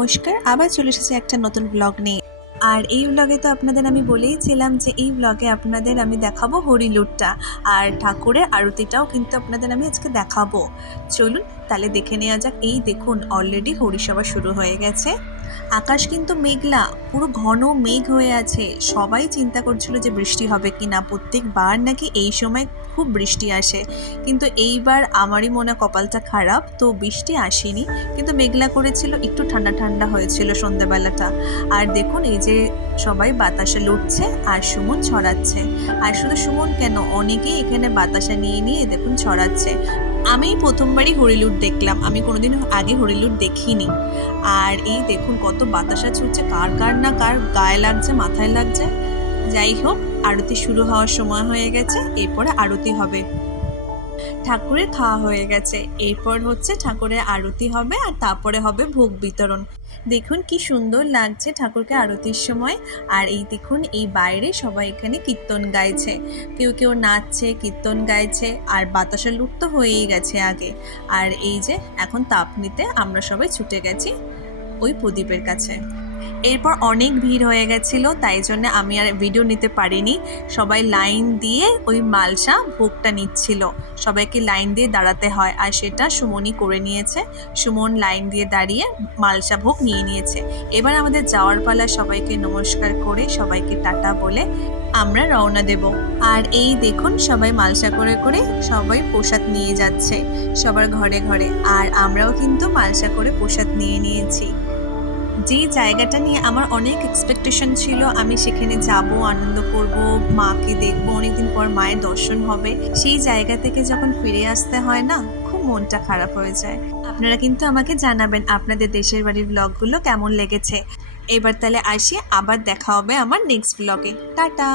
নমস্কার, আবার চলে এসেছি একটা নতুন ব্লগ নিয়ে। আর এই ব্লগে তো আপনাদের আমি বলেইছিলাম যে এই ব্লগে আপনাদের আমি দেখাবো হরিলুটটা, আর ঠাকুরের আরতিটাও কিন্তু আপনাদের আমি আজকে দেখাবো। চলুন তাহলে দেখে নেওয়া যাক। এই দেখুন অলরেডি হরিসভা শুরু হয়ে গেছে। আকাশ কিন্তু মেঘলা, পুরো ঘন মেঘ হয়ে আছে। সবাই চিন্তা করছিল যে বৃষ্টি হবে কি না। প্রত্যেকবার নাকি এই সময় খুব বৃষ্টি আসে, কিন্তু এইবার আমারই মনে কপালটা খারাপ, তো বৃষ্টি আসেনি। কিন্তু মেঘলা করেছিল, একটু ঠান্ডা ঠান্ডা হয়েছিল সন্ধ্যাবেলাটা। আর দেখুন এই যে সবাই বাতাসা লুটছে আর সুমন ছড়াচ্ছে। আর শুধু সুমন কেন, অনেকেই এখানে বাতাসা নিয়ে নিয়ে দেখুন ছড়াচ্ছে। আমি প্রথমবারই হরিলুট দেখলাম, আমি কোনোদিন আগে হরিলুট দেখিনি। আর এই দেখুন কত বাতাসা ছুটছে, কার কার না কার গায়ে লাগছে, মাথায় লাগছে। যাই হোক, আরতি শুরু হওয়ার সময় হয়ে গেছে, এরপরে আরতি হবে। ঠাকুরের খাওয়া হয়ে গেছে, এরপর হচ্ছে ঠাকুরের আরতি হবে, আর তারপরে হবে ভোগ বিতরণ। দেখুন কি সুন্দর লাগছে ঠাকুরকে আরতির সময়। আর এই দেখুন এই বাইরে সবাই এখানে কীর্তন গাইছে, কেউ কেউ নাচছে, কীর্তন গাইছে। আর বাতাসা লুট তো হয়েই গেছে আগে। আর এই যে এখন তাপ নিতে আমরা সবাই ছুটে গেছি ওই প্রদীপের কাছে। এরপর অনেক ভিড় হয়ে গেছিলো, তাই জন্য আমি আর ভিডিও নিতে পারিনি। সবাই লাইন দিয়ে ওই মালসা ভোগটা নিচ্ছিল। সবাইকে লাইন দিয়ে দাঁড়াতে হয়, আর সেটা সুমনই করে নিয়েছে। সুমন লাইন দিয়ে দাঁড়িয়ে মালসা ভোগ নিয়ে নিয়েছে। এবার আমাদের যাওয়ার পালা, সবাইকে নমস্কার করে সবাইকে টাটা বলে আমরা রওনা দেব। আর এই দেখুন সবাই মালসা করে করে সবাই প্রসাদ নিয়ে যাচ্ছে সবার ঘরে ঘরে। আর আমরাও কিন্তু মালসা করে প্রসাদ নিয়ে নিয়েছি। যে জায়গাটা নিয়ে আমার অনেক এক্সপেকটেশন ছিল, আমি সেখানে যাব, আনন্দ করব, মাকে দেখব, অনেকদিন পর মায়ের দর্শন হবে, সেই জায়গা থেকে যখন ফিরে আসতে হয় না, খুব মনটা খারাপ হয়ে যায়। আপনারা কিন্তু আমাকে জানাবেন আপনাদের দেশের বাড়ির ব্লগগুলো কেমন লেগেছে। এবার তাহলে আসি, আবার দেখা হবে আমার নেক্সট ব্লগে। টাটা।